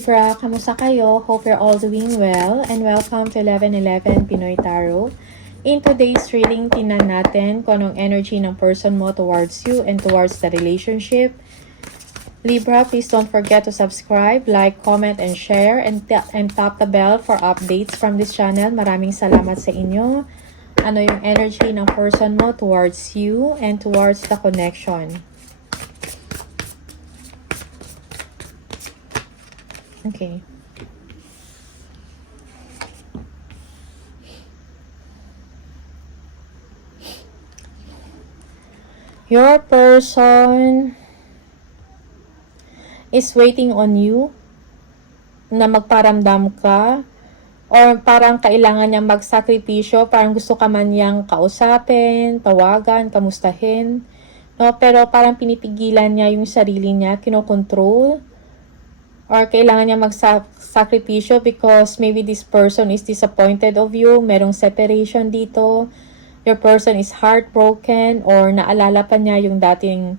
Libra, kamusta kayo? Hope you're all doing well and welcome to 1111 Pinoy Tarot. In today's reading, tingnan natin kung anong energy ng person mo towards you and towards the relationship. Libra, please don't forget to subscribe, like, comment, and share, and tap the bell for updates from this channel. Maraming salamat sa inyo. Ano yung energy ng person mo towards you and towards the connection. Okay. Your person is waiting on you na magparamdam ka or parang kailangan niya magsakripisyo, parang gusto ka man niyang kausapin, tawagan, kamustahin, no? Pero parang pinipigilan niya yung sarili niya, kinokontrol, or kailangan niya magsakripisyo because maybe this person is disappointed of you, merong separation dito, your person is heartbroken, or naalala pa niya yung dating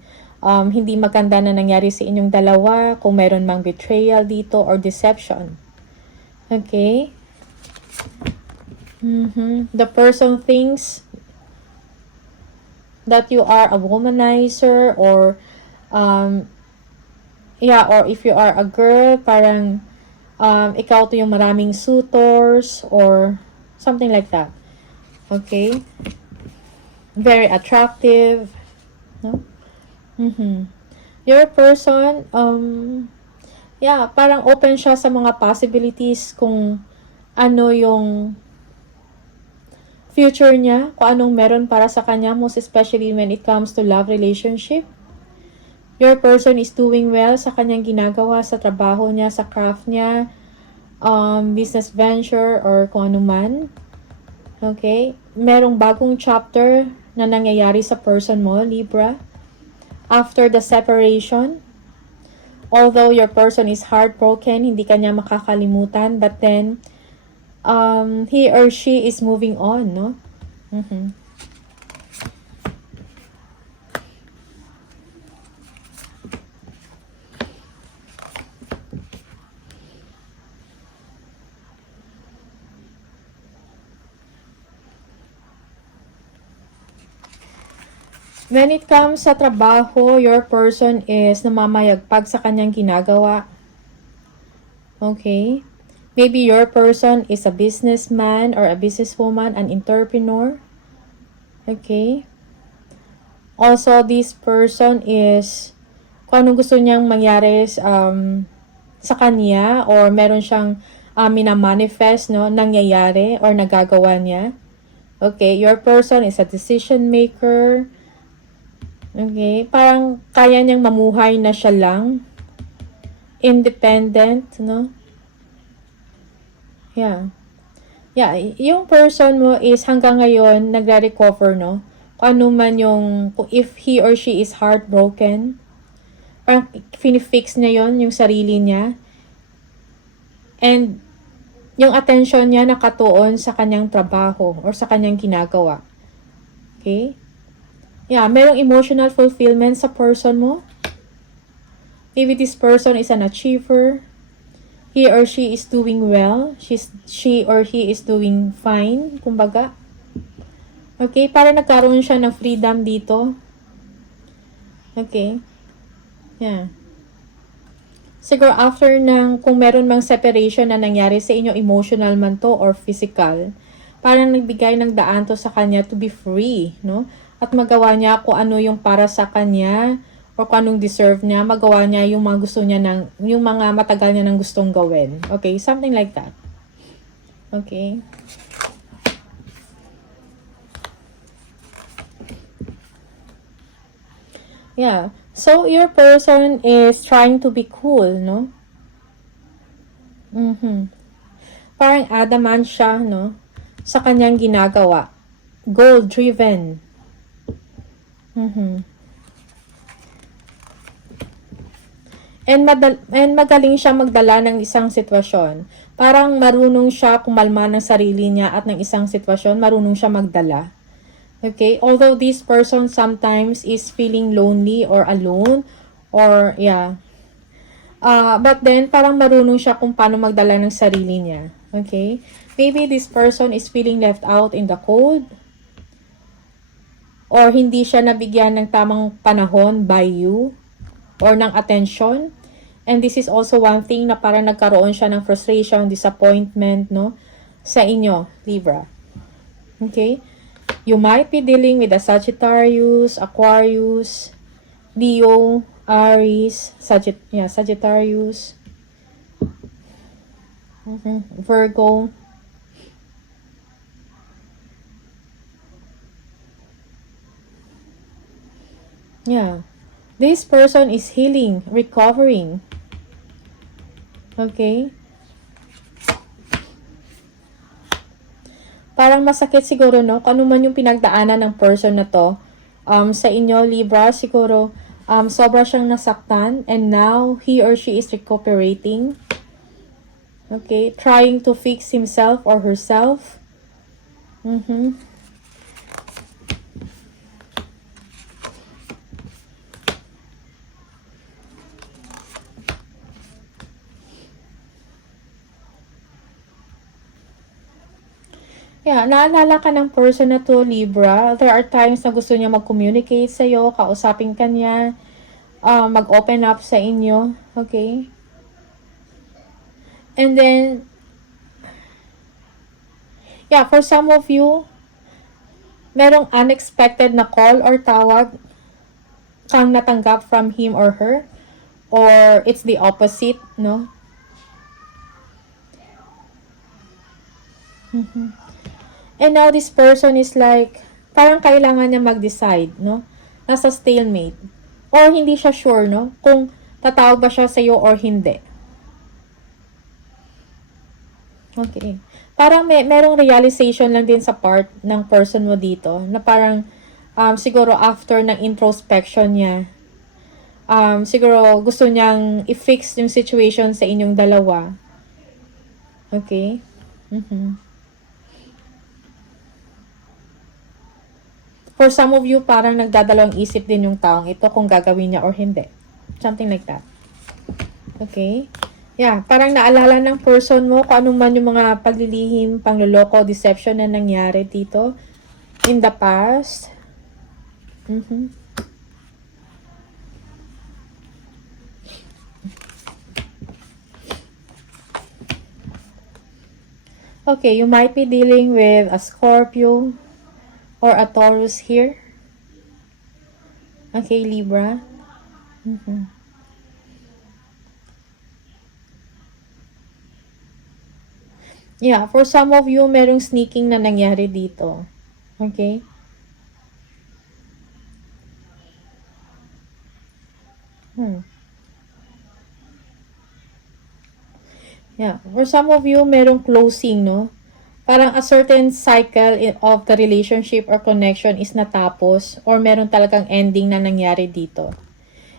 hindi maganda na nangyari sa inyong dalawa, kung meron mang betrayal dito or deception. Okay? The person thinks that you are a womanizer, or or if you are a girl, parang ikaw to yung maraming suitors or something like that. Okay? Very attractive. No? Your person, parang open siya sa mga possibilities kung ano yung future niya, kung anong meron para sa kanya, most especially when it comes to love relationship. Your person is doing well sa kanyang ginagawa, sa trabaho niya, sa craft niya, business venture, or kung ano man. Okay? Merong bagong chapter na nangyayari sa person mo, Libra. After the separation, although your person is heartbroken, hindi kanya makakalimutan, but then, he or she is moving on, no? When it comes sa trabaho, your person is namamayagpag sa kanyang ginagawa. Okay? Maybe your person is a businessman or a businesswoman, an entrepreneur. Okay? Also, this person is kung anong gusto niyang mangyari sa kanya, or meron siyang minamanifest, no, nangyayari or nagagawa niya. Okay? Your person is a decision maker. Okay, parang kaya niyang mamuhay na siya lang. Independent, no? Yeah, yung person mo is hanggang ngayon nagre-recover, no? Kung ano man yung, if he or she is heartbroken, parang finifix niya yung sarili niya. And yung attention niya nakatuon sa kanyang trabaho or sa kanyang ginagawa. Okay? Yeah, merong emotional fulfillment sa person mo. Maybe this person is an achiever. He or she is doing well. She or he is doing fine, kumbaga. Okay, para nagkaroon siya ng freedom dito. Okay. Yeah. Siguro after kung meron mang separation na nangyari sa inyo, emotional man to or physical, parang nagbigay ng daan to sa kanya to be free, no? At magawa niya kung ano yung para sa kanya or kung anong deserve niya, magawa niya yung mga gusto niya yung mga matagal niya nang gustong gawin. Okay, something like that. Okay. Yeah. So your person is trying to be cool, no? Parang adamant siya, no? Sa kanyang ginagawa. Goal driven. And magaling siya magdala ng isang sitwasyon. Parang marunong siya kumalma ng sarili niya at ng isang sitwasyon, marunong siya magdala. Okay? Although this person sometimes is feeling lonely or alone, or But then, parang marunong siya kung paano magdala ng sarili niya. Okay? Maybe this person is feeling left out in the cold. Or hindi siya nabigyan ng tamang panahon by you. Or ng attention. And this is also one thing na parang nagkaroon siya ng frustration, disappointment, no? Sa inyo, Libra. Okay? You might be dealing with a Sagittarius, Aquarius, Leo, Aries, Sagittarius, Virgo. Yeah. This person is healing, recovering. Okay? Parang masakit siguro, no? Kung ano man yung pinagdaanan ng person na to, sa inyo, Libra, siguro, sobra siyang nasaktan, and now, he or she is recuperating. Okay? Trying to fix himself or herself. Yeah, naalala ka ng person na to, Libra. There are times na gusto niya mag-communicate sa'yo, kausapin ka niya, mag-open up sa inyo. Okay? And then, yeah, for some of you, merong unexpected na call or tawag kang natanggap from him or her. Or it's the opposite, no? And now this person is like, parang kailangan niya mag-decide, no? Nasa stalemate. Or hindi siya sure, no? Kung tatawag ba siya sa'yo or hindi. Okay. Parang merong realization lang din sa part ng person mo dito, na parang, siguro after ng introspection niya, siguro gusto niyang i-fix yung situation sa inyong dalawa. Okay? For some of you, parang nagdadalawang isip din yung taong ito kung gagawin niya or hindi. Something like that. Okay? Yeah, parang naalala ng person mo kung ano man yung mga paglilihim, pangloloko, deception na nangyari dito in the past. Okay, you might be dealing with a Scorpio or a Taurus here. Okay, Libra. Yeah, for some of you, merong sneaking na nangyari dito. Okay? Yeah, for some of you, merong closing, no? Parang a certain cycle of the relationship or connection is natapos or meron talagang ending na nangyari dito.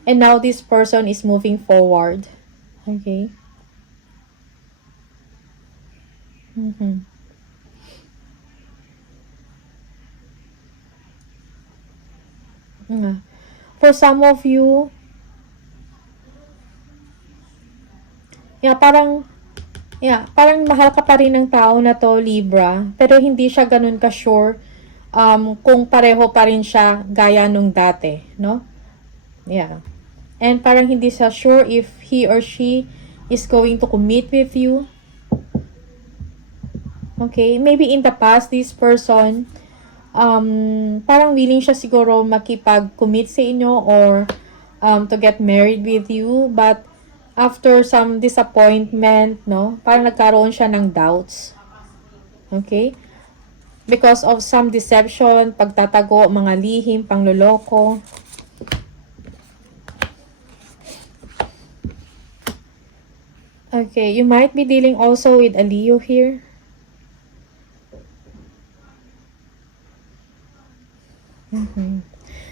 And now this person is moving forward. Okay? For some of you, parang mahal ka pa rin ng tao na to, Libra, pero hindi siya ganun ka-sure kung pareho pa rin siya gaya nung dati, no? Yeah. And parang hindi siya sure if he or she is going to commit with you. Okay? Maybe in the past, this person, parang willing siya siguro makipag-commit sa inyo or to get married with you, but after some disappointment, no, parang nagkaroon siya ng doubts. Okay? Because of some deception, pagtatago, mga lihim, pangloloko. Okay, you might be dealing also with a Leo here.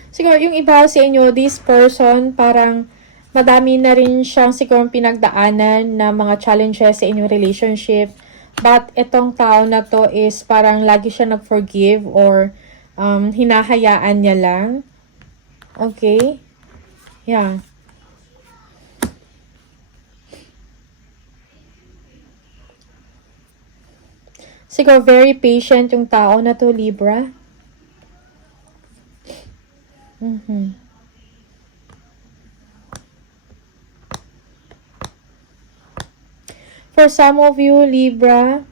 Siguro, yung iba sa inyo, this person, parang madami na rin siyang siguro pinagdaanan na mga challenges sa inyong relationship. But itong tao na to is parang lagi siya nag-forgive or hinahayaan niya lang. Okay? Yeah. Siguro very patient yung tao na to, Libra. For some of you, Libra,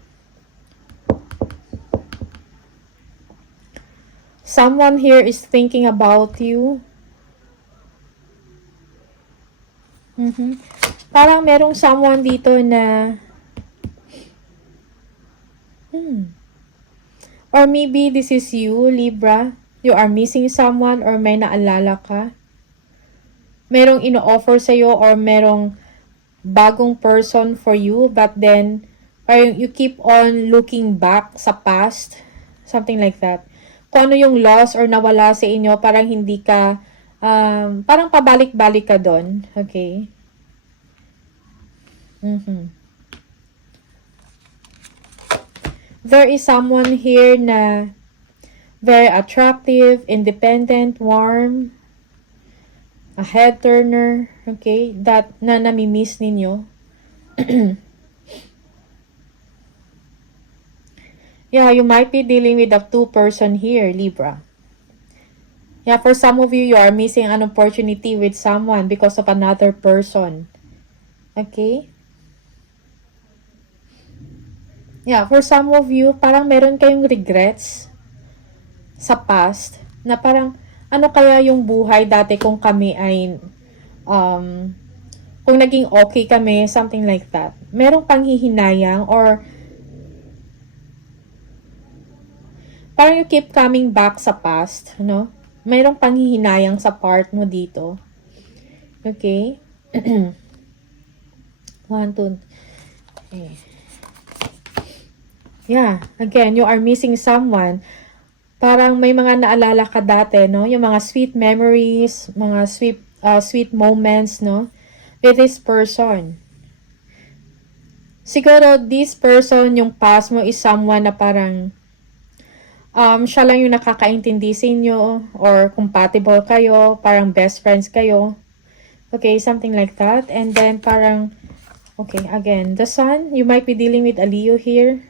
someone here is thinking about you. Parang merong someone dito na or maybe this is you, Libra. You are missing someone or may naalala ka. Merong ino-offer sa'yo or merong bagong person for you, but then or you keep on looking back sa past. Something like that. Kung ano yung loss or nawala sa inyo, parang hindi ka, parang pabalik-balik ka doon. Okay? There is someone here na very attractive, independent, warm, a head turner, okay, that na nami-miss ninyo. Yeah, you might be dealing with a two-person here, Libra. Yeah, for some of you, you are missing an opportunity with someone because of another person. Okay? Yeah, for some of you, parang meron kayong regrets sa past na parang ano kaya yung buhay dati kung kami ay kung naging okay kami, something like that. Merong panghihinayang or parang you keep coming back sa past, no? Merong panghihinayang sa part mo dito. Okay? 1, 2. Okay. Yeah, again, you are missing someone. Parang may mga naalala ka dati, no? Yung mga sweet memories, mga sweet moments, no? With this person. Siguro, this person, yung past mo is someone na parang siya lang yung nakakaintindi sa inyo or compatible kayo, parang best friends kayo. Okay, something like that. And then, parang, okay, again, the sun, you might be dealing with a Leo here.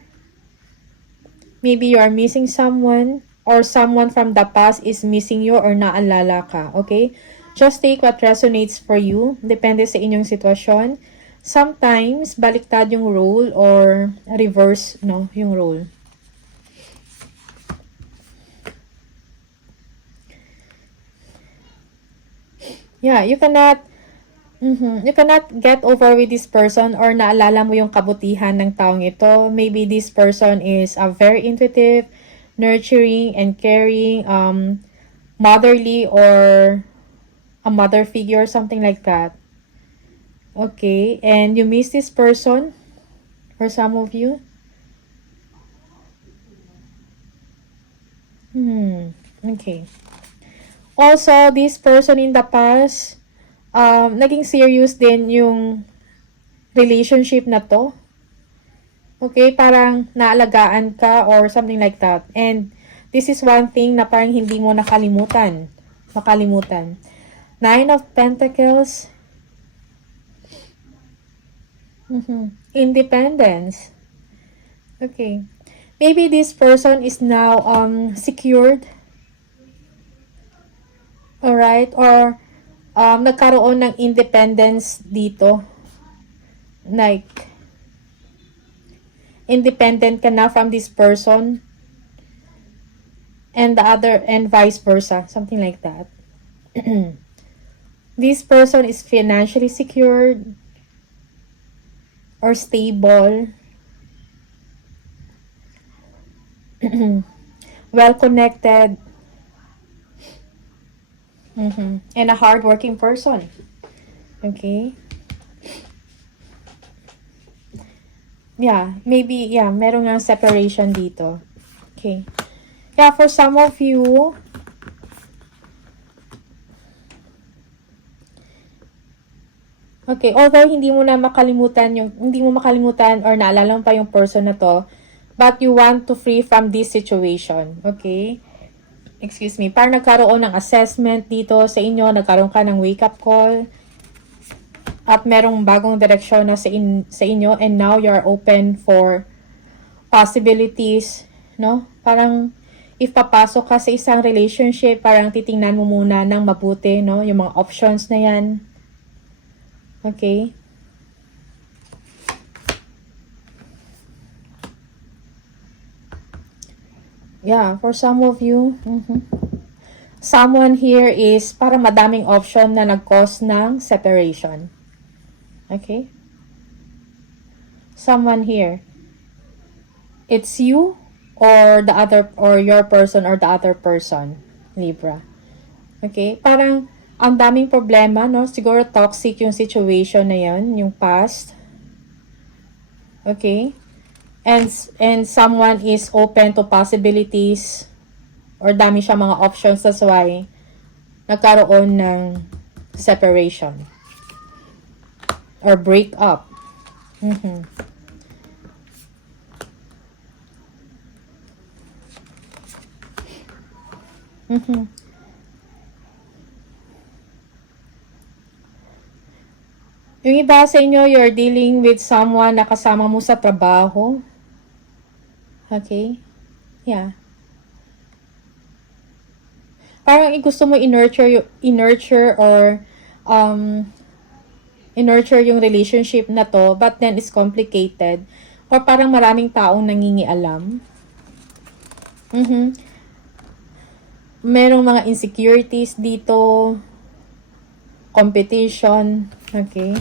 Maybe you are missing someone or someone from the past is missing you or naalala ka, okay? Just take what resonates for you. Depende sa inyong sitwasyon. Sometimes, baliktad yung role or reverse, no, yung role. Yeah, you cannot get over with this person or naalala mo yung kabutihan ng taong ito. Maybe this person is a very intuitive, nurturing, and caring, motherly or a mother figure, something like that. Okay, and you miss this person for some of you. Okay. Also, this person in the past, naging serious din yung relationship na to. Okay, parang naalagaan ka or something like that. And this is one thing na parang hindi mo makalimutan. 9 of Pentacles. Independence. Okay. Maybe this person is now secured. Alright? Or nagkaroon ng independence dito. Like, independent ka na from this person. And the other, and vice versa. Something like that. This person is financially secured or stable. Well connected. And a hardworking person. Okay. Yeah, maybe, yeah, meron nga separation dito. Okay. Yeah, for some of you, okay, although hindi mo makalimutan or naalala mo pa yung person na to, but you want to free from this situation. Okay? Excuse me, parang nagkaroon ng assessment dito sa inyo, nagkaroon ka ng wake-up call, at merong bagong direksyon na sa inyo, and now you're open for possibilities, no? Parang if papasok ka sa isang relationship, parang titingnan mo muna ng mabuti, no? Yung mga options na yan. Okay? Yeah, for some of you, someone here is parang madaming option na nag-cause ng separation. Okay? Someone here. It's you or the other, or your person or the other person, Libra. Okay? Parang ang daming problema, no? Siguro toxic yung situation na yun, yung past. Okay? And someone is open to possibilities or dami siya mga options, that's why nagkaroon ng separation or break up. Yung iba sa inyo, you're dealing with someone na kasama mo sa trabaho. Okay? Yeah. Parang gusto mo i-nurture or i-nurture yung relationship na to, but then it's complicated. Or parang maraming taong nangingialam. Merong mga insecurities dito. Competition. Okay?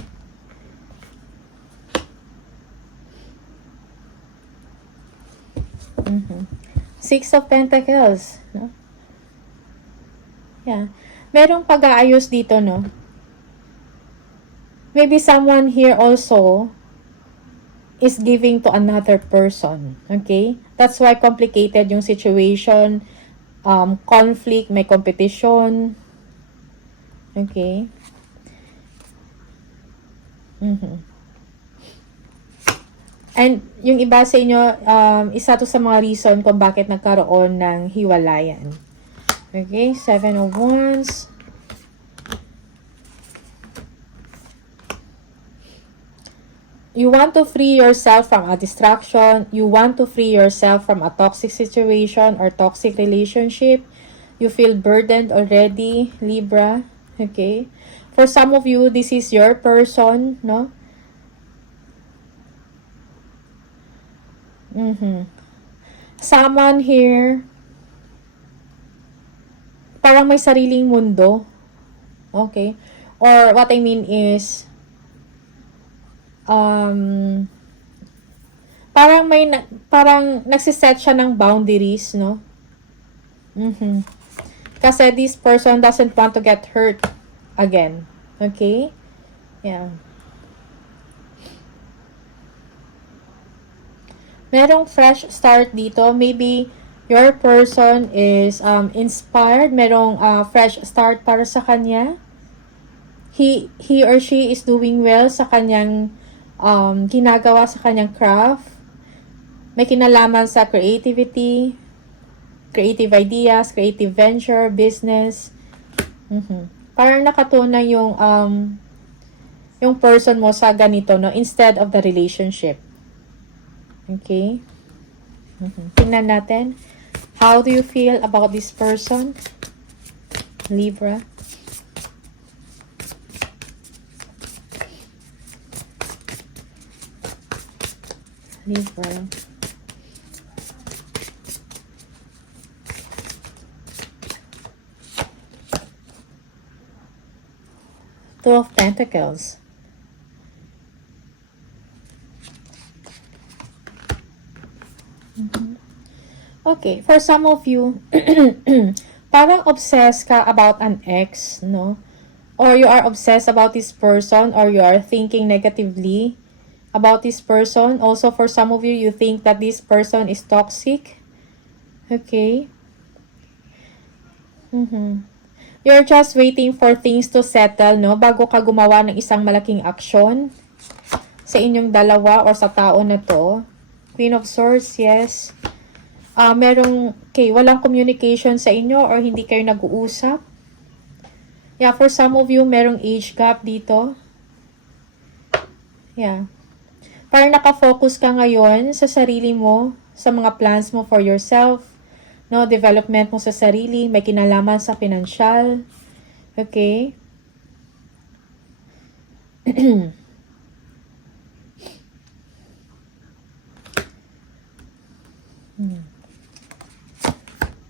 Six of Pentacles. No? Yeah. Merong pag-aayos dito, no? Maybe someone here also is giving to another person. Okay? That's why complicated yung situation. Conflict, may competition. Okay? And yung iba sa inyo, isa to sa mga reason kung bakit nagkaroon ng hiwalayan. Okay, 7 of Wands. You want to free yourself from a distraction. You want to free yourself from a toxic situation or toxic relationship. You feel burdened already, Libra. Okay. For some of you, this is your person, no? Someone here, parang may sariling mundo. Okay? Or what I mean is, parang nagsiset siya ng boundaries, no? Kasi this person doesn't want to get hurt again. Okay? Yeah. Merong fresh start dito. Maybe your person is inspired. Merong fresh start para sa kanya. He or she is doing well sa kanyang ginagawa sa kanyang craft. May kinalaman sa creativity, creative ideas, creative venture, business. Parang nakatunan yung person mo sa ganito, no, instead of the relationship. Okay? Tingnan natin. How do you feel about this person? Libra. Libra. Two of Pentacles. Okay, for some of you, parang obsessed ka about an ex, no? Or you are obsessed about this person, or you are thinking negatively about this person. Also, for some of you, you think that this person is toxic. Okay? You're just waiting for things to settle, no? Bago ka gumawa ng isang malaking aksyon sa inyong dalawa or sa tao na to. Queen of Swords, yes. Walang communication sa inyo or hindi kayo nag-uusap. Yeah, for some of you, merong age gap dito. Yeah. Parang nakafocus ka ngayon sa sarili mo, sa mga plans mo for yourself, no? Development mo sa sarili, may kinalaman sa financial. Okay?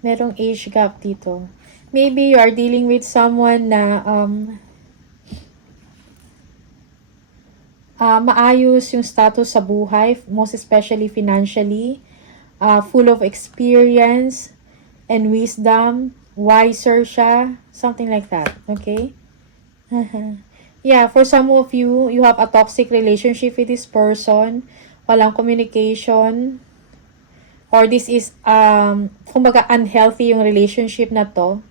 Merong age gap dito. Maybe you are dealing with someone na maayos yung status sa buhay, most especially financially, full of experience and wisdom, wiser siya, something like that, okay? Yeah, for some of you, you have a toxic relationship with this person, walang communication, or this is, kumbaga unhealthy yung relationship na to,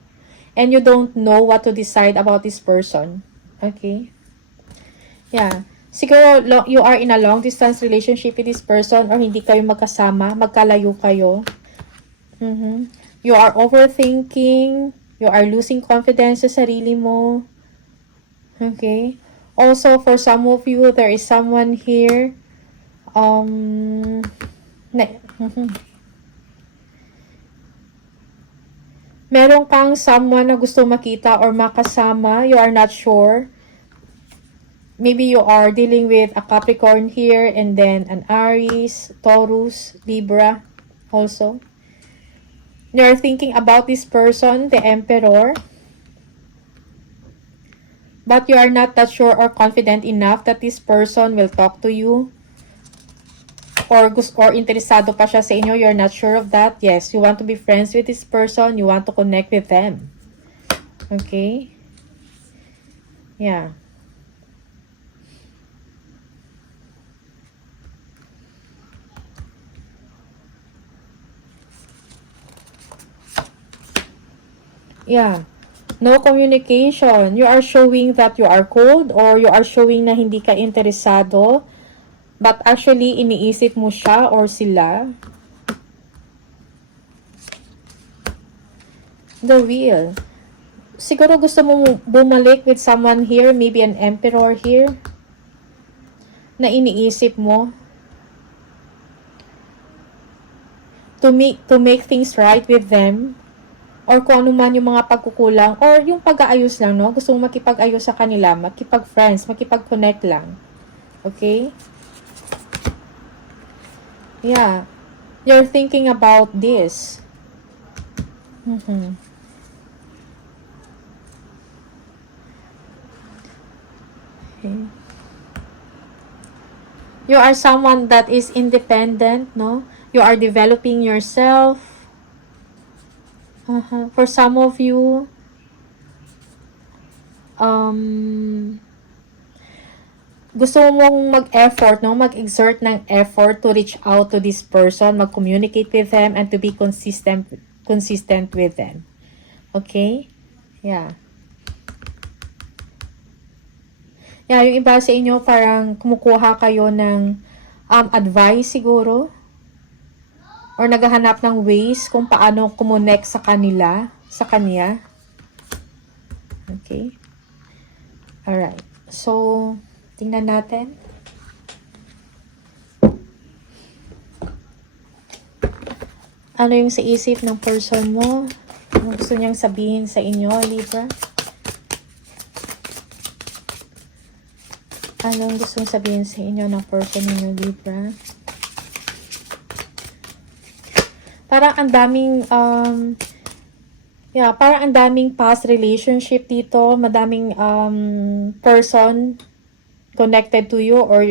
and you don't know what to decide about this person, okay? Yeah. Siguro, you are in a long-distance relationship with this person or hindi kayo magkasama, magkalayo kayo. You are overthinking. You are losing confidence sa sarili mo. Okay? Also, for some of you, there is someone here. Meron kang someone na gusto makita or makasama. You are not sure. Maybe you are dealing with a Capricorn here and then an Aries, Taurus, Libra also. You're thinking about this person, the Emperor. But you are not that sure or confident enough that this person will talk to you. Or interesado pa siya sa inyo, you're not sure of that. Yes, you want to be friends with this person. You want to connect with them. Okay? Yeah. Yeah. No communication. You are showing that you are cold or you are showing na hindi ka interesado. But actually, iniisip mo siya or sila. The Wheel. Siguro gusto mo bumalik with someone here, maybe an Emperor here, na iniisip mo. To make things right with them. Or kung ano man yung mga pagkukulang, or yung pag-aayos lang, no? Gusto mo makipag-ayos sa kanila, makipag-friends, makipag-connect lang. Okay? Yeah. You're thinking about this. Okay. You are someone that is independent, no? You are developing yourself. For some of you, gusto mong mag-effort, no? Mag-exert ng effort to reach out to this person, mag-communicate with them, and to be consistent with them. Okay? Yeah. Yeah, yung iba sa inyo, parang kumukuha kayo ng advice siguro. Or naghahanap ng ways kung paano kumonect sa kanila, sa kanya. Okay? Alright. So, tingnan natin. Ano yung sa isip ng person mo? Ano gusto niyang sabihin sa inyo, Libra? Anong gustong sabihin sa inyo ng person ninyo, Libra? Parang ang daming, parang ang daming past relationship dito. Madaming person connected to you or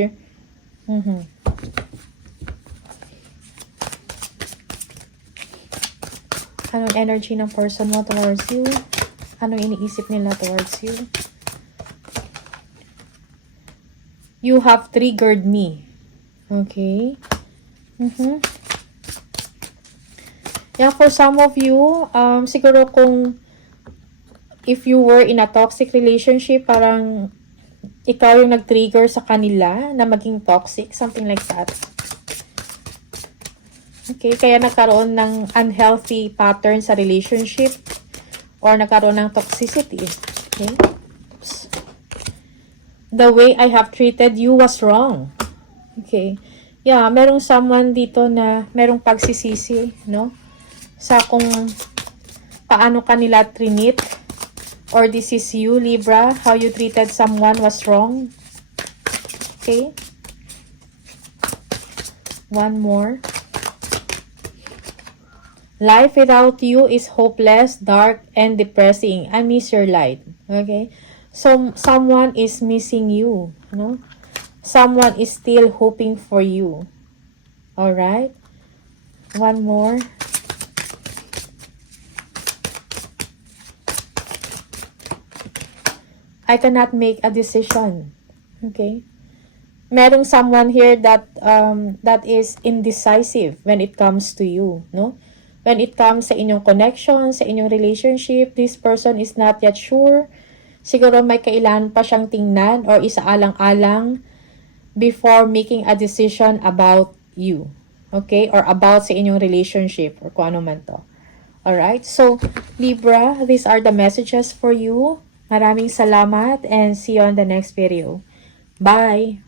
Anong energy ng person mo towards you? Anong iniisip nila towards you? You have triggered me. Okay? Yeah, for some of you, siguro kung if you were in a toxic relationship, parang ikaw yung nag-trigger sa kanila na maging toxic, something like that. Okay, kaya nagkaroon ng unhealthy pattern sa relationship or nagkaroon ng toxicity. Okay? Oops. The way I have treated you was wrong. Okay. Yeah, merong someone dito na merong pagsisisi, no? Sa kung paano kanila trinit, or this is you, Libra, how you treated someone was wrong. Okay? One more. Life without you is hopeless, dark, and depressing. I miss your light. Okay? So, someone is missing you, no? Someone is still hoping for you. Alright? One more. I cannot make a decision. Okay? Merong someone here that that is indecisive when it comes to you, no? When it comes sa inyong connection, sa inyong relationship, this person is not yet sure. Siguro may kailangan pa siyang tingnan or isaalang-alang before making a decision about you. Okay? Or about sa inyong relationship or kung ano man to. Alright? So, Libra, these are the messages for you. Maraming salamat and see you on the next video. Bye!